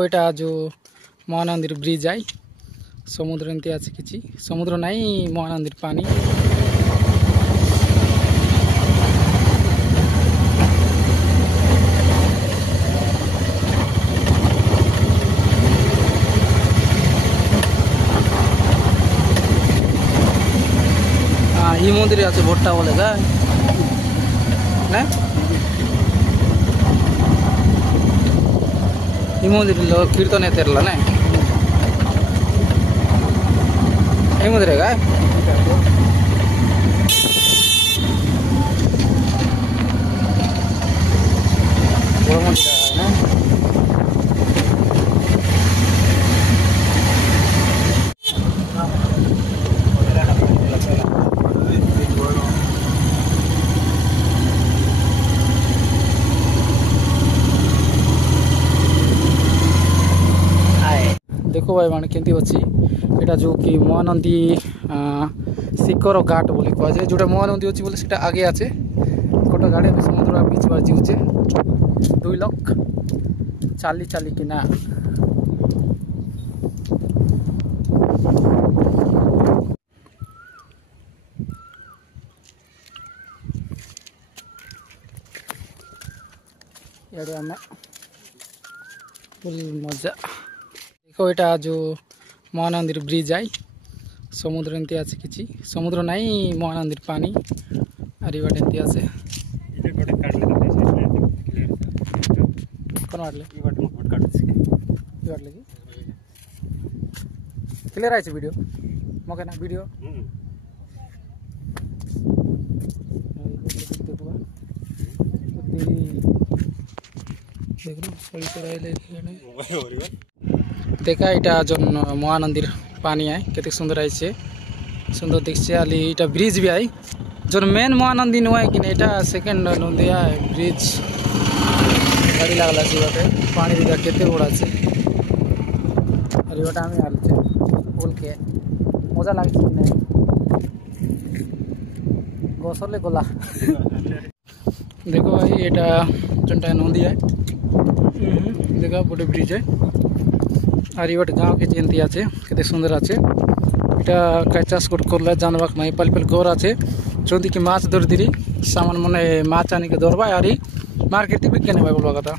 देखो यहाँ जो महानंदी ब्रिज आई समुद्र एमती आज कि समुद्र नाई महानंदी पानी ये मंदिर आज भोट्टा बोले का ना ಈ ಮಂದಿರ ಕೀರ್ತನೆ ಐತಿರಲ್ಲ ಈ ಮಂದಿರಾಗ देखो भाई मान केमती अच्छी यहाँ जो कि महानंदी शिखर घाट बोली कह जाए जोटा महानंदी अच्छी बोले सीटा आगे आचे गोटे गाड़ी समुद्र बीच बार जीचे 2 लोग चाली चाली कि ना फुल मजा देखो यहाँ जो महानंदी ब्रिज आई समुद्र एमती आज कि समुद्र नाई महानंदी पानी आर एमती आज क्लियर आई वीडियो मके ना वीडियो देखा यहाँ जो महानंदी पानी आई केते सुंदर आई सुंदर दिखছে आली इटा ब्रिज भी आई जो मेन महानंदी नुआ कि यहाँ सेकेंड नदी आई ब्रिज गाड़ी लगला से पानी भी केते बड़ा से अरे आम आलचे बोल के मजा लगे नहीं गसरले गला देखो भाई यहाँ जोटा नदी है देखा बड़े ब्रिज है और ये गाँव के जेनती आछे केते सुंदर आछे এটা কাই চাষ করলে জানবাক নাই পাল পাল ঘর আছে যদি কি মাছ ধরে দিরি সামান মানে মাছ আনিকে ধরবা আর মার্কেটে বিক্রি নেবা বলবা কথা